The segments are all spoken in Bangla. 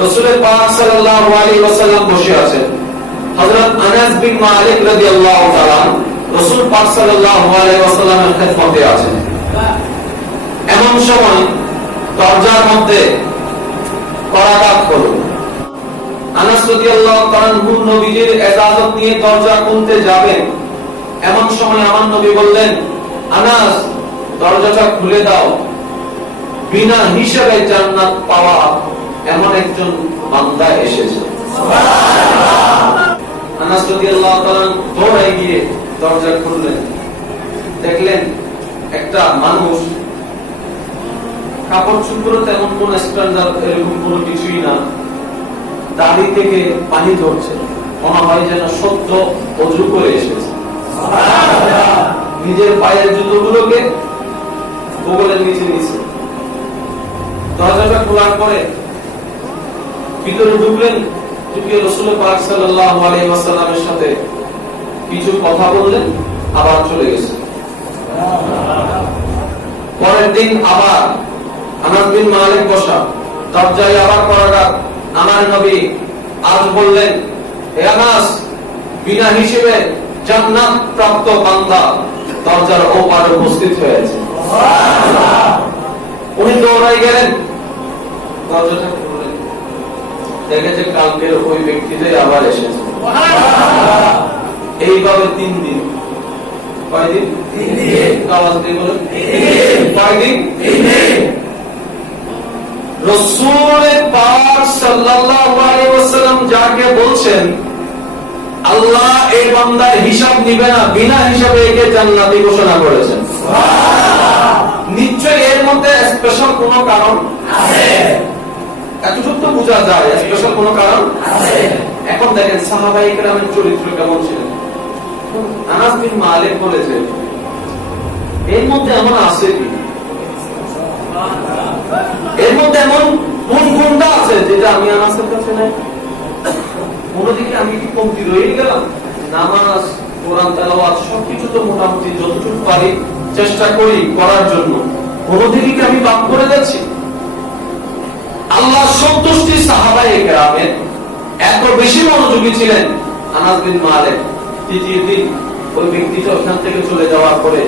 রাসূল পাক সাল্লাল্লাহু আলাইহি ওয়াসাল্লাম বসে আছেন। হযরত আনাস বিন মালিক রাদিয়াল্লাহু তাআলা রাসূল পাক সাল্লাল্লাহু আলাইহি ওয়াসাল্লামের খেদমতে আছেন। এমন সময় দরজার মধ্যে কড়াঘাত হলো। আনাস রাদিয়াল্লাহু তাআলা নবীজির ইজাজত নিয়ে দরজা খুলতে যাবেন, এমন সময় আমার নবী বললেন, আনাস দরজাটা খুলে দাও, বিনা হিসাবে জান্নাত পাওয়া এমন একজন বান্দা এসেছে। আনাস রাদিয়াল্লাহু তাআলা দৌড়ে গিয়ে দরজা খুললেন, দেখলেন একটা মানুষ, কাপড় চোপড় তেমন কোন স্ট্যান্ডার্ড এরকম কোনো কিছুই না, দাড়ি থেকে পানি ঝরছে, মনে হয় যেন সদ্য ওযু করে এসেছে। নিজের পায়ের জুতোগুলোকে বগলের নিচে নিয়েছে। দরজাটা খোলার পরে ভিতরে ঢুকলেন, ঢুকে রাসূল পাক সাল্লাল্লাহু আলাইহি ওয়াসাল্লামের সাথে কিছু কথা বললেন, আবার চলে গেছে। পরের দিন আবার আনাস বিন মালিক বসা, দরজায় আবার কড়াঘাত। আমার নবী আজ বললেন, হে আনাস, বিনা হিসেবে জান্নাত প্রাপ্ত বান্দা দরজার ওপারে উপস্থিত হয়েছে। উনি দৌড়াই গেলেন, দরজাটা খুললেন, দেখে যে কালকের ওই ব্যক্তিটাই আবার এসেছে। এইভাবে 3 দিন। কয়দিন? 3 দিন। আওয়াজ দিয়ে বলেন, 3 দিন। রাসূল পাক সাল্লাল্লাহু আলাইহি ওয়াসাল্লাম যাকে বলছেন আল্লাহ এই বান্দার হিসাব নিবে না, বিনা হিসাবে একে জান্নাতি ঘোষণা করেছেন। নিশ্চয়ই এর মধ্যে স্পেশাল কোনো কারণ আছে, এতটুকু তো বোঝা যায়, স্পেশাল কোনো কারণ আছে। এখন দেখেন সাহাবায়ে কেরামের চরিত্র কেমন ছিল। আনাস বিন মালিক বলেছে, এর মধ্যে এমন আছে কি, এর মধ্যে এমন কোন গুণটা আছে যেটা আমি আনাসের কাছে নাই? অন্যদিকে আমি কি কমতি রয়ে গেলাম? নামাজ, কোরআন তেলাওয়াত সবকিছু তো মোটামুটি যতটুকু পারি চেষ্টা করি করার জন্য, অন্যদিকে কি আমি বাদ করে যাচ্ছি? আল্লাহ সন্তুষ্টি সাহাবায়ে কেরামের এত বেশি মনোযোগী ছিলেন। আনাস বিন মালিক তৃতীয় দিন ওই ব্যক্তিটা ওখান থেকে চলে যাওয়ার পরে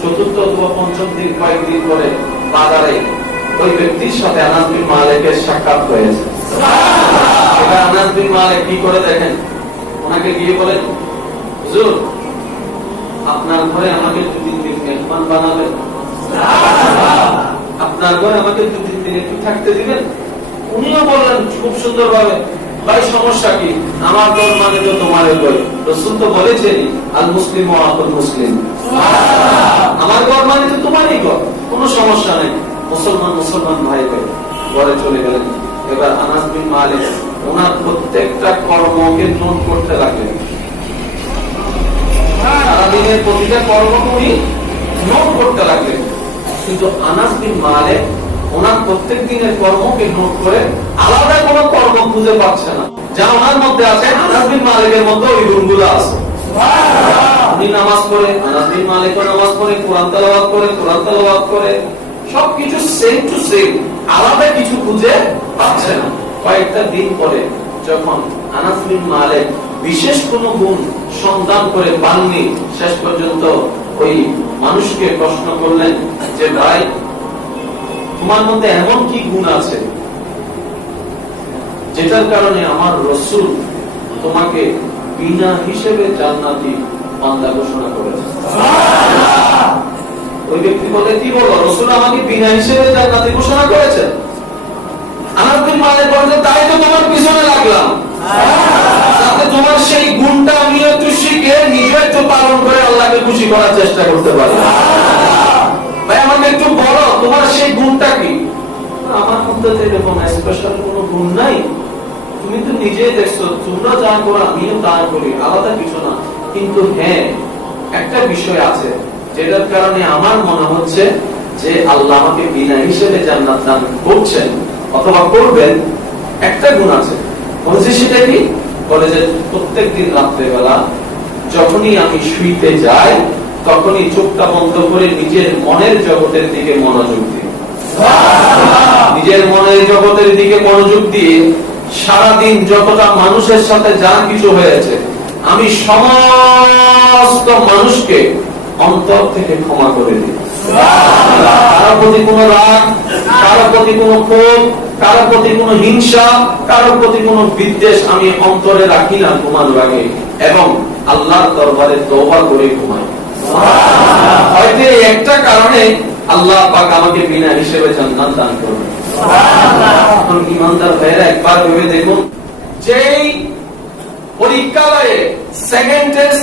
চতুর্থ অথবা পঞ্চম দিন, কয়েকদিন পরে বাজারে ওই ব্যক্তির সাথে আনাস বিন মালিকের সাক্ষাৎ হয়েছে। এবার আনাস বিন মালিক কি করে দেখেন, ওনাকে গিয়ে বলেন, হুজুর আপনার ঘরে আমাকে 2-3 দিন মেহমান বানাবেন, আপনার ঘরে আমাকে 2-3 দিন একটু থাকতে দিবেন? উনিও বললেন খুব সুন্দর ভাবে, ভাই সমস্যা কি, আমার ঘর মানে তো তোমার ঘর, রাসূল তো বলেছেন আল মুসলিম ওয়া আকুল মুসলিম, আমার ঘর মানে তো তোমারই ঘর, কোনো সমস্যা নেই, মুসলমান মুসলমান ভাই ভাই। ঘরে চলে গেলেন। এবার আনাস বিন মালিক ওনার প্রত্যেকটা কর্মকে নোট করতে লাগলেন, সারাদিনের প্রতিটা কর্ম উনি নোট করতে লাগলেন। কিন্তু আনাস বিন মালিক ওনার প্রত্যেক দিনের কর্মকে নোট করে আলাদা কোনো কর্ম খুঁজে পাচ্ছে না, যা ওনার মধ্যে আছে আনাস বিন মালিকের মধ্যে ওই গুণগুলো আছে। উনি নামাজ পড়ে, আনাস বিন মালিকও নামাজ পড়ে, কোরআন তেলাওয়াত করে, সবকিছু সেম টু সেম, আলাদা কিছু খুঁজে পাচ্ছে না। কয়েকটা দিন পরে যখন আনাস বিন মালিক বিশেষ কোন গুণ সন্ধান করে পাননি, শেষ পর্যন্ত ওই মানুষকে প্রশ্ন করলেন যে ভাই তোমার মধ্যে এমন কি গুণ আছে যেটার কারণে আমার রাসূল তোমাকে বিনা হিসেবে জান্নাতি বান্দা ঘোষণা করেছে? ওই ব্যক্তি বলে, কি বলো, রাসূল আমাকে বিনা হিসেবে জান্নাতি ঘোষণা করেছেন? আনাস বিন মালিক বলে, তাই তো তোমার পিছনে লাগলাম, যাতে তোমার সেই গুণটা আমি একটু শিখে নিজে একটু পালন করে আল্লাহকে খুশি করার চেষ্টা করতে পারি। ভাই আমাকে একটু বলো তোমার সেই গুণটা কি? আমার মধ্যে এরকম স্পেশাল কোনো গুণ নাই, তুমি তো নিজেই দেখছো, তোমরা যা করো আমিও তা করি, আলাদা কিছু না। কিন্তু হ্যাঁ, একটা বিষয় আছে যেটার কারণে আমার মনে হচ্ছে যে আল্লাহ আমাকে বিনা হিসেবে জান্নাত দান করছেন অথবা করবেন। একটা গুণ আছে, বলছে সেটা কি? বলে যে প্রত্যেকদিন রাত্রেবেলা যখনই আমি শুইতে যাই তখনই চোখটা বন্ধ করে নিজের মনের জগতের দিকে মনোযোগ দিই। নিজের মনের জগতের দিকে মনোযোগ দিয়ে সারাদিন যতটা মানুষের সাথে যা কিছু হয়েছে আমি সমস্ত মানুষকে অন্তর থেকে ক্ষমা করে দিই। কারো প্রতি কোনো রাগ, কারো প্রতি কোনো ক্ষোভ, কারো প্রতি কোনো হিংসা, কারো প্রতি কোনো বিদ্বেষ আমি অন্তরে রাখি না ঘুমানোর আগে, এবং আল্লাহর দরবারে তওবা করে ঘুমাই। হয়তো একটা কারণে আল্লাহ পাক আমাকে বিনা হিসেবে জান্নাত দান করবেন। সুবহানাল্লাহ। ইমানদার ভাইরা একবার ভেবে দেখুন, যেই পরীক্ষালয়ে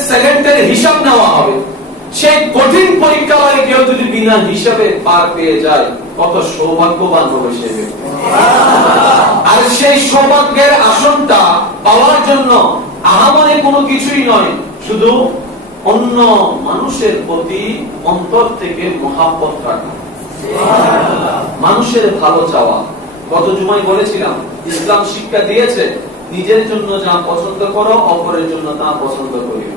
সেকেন্ডের হিসাব নেওয়া হবে, সেই কঠিন পরীক্ষালয়ে কেউ যদি বিনা হিসাবে পার পেয়ে যায় কত সৌভাগ্যবান হবে সে ব্যক্তি। আর সেই সৌভাগ্যের আসনটা পাওয়ার জন্য আহামরি কোনো কিছুই নয়, শুধু অন্য মানুষের প্রতি অন্তর থেকে মহাব্বত রাখা, মানুষের ভালো চাওয়া। গত জুমায় বলেছিলাম ইসলাম শিক্ষা দিয়েছে নিজের জন্য যা পছন্দ করো অপরের জন্য তা পছন্দ করিও।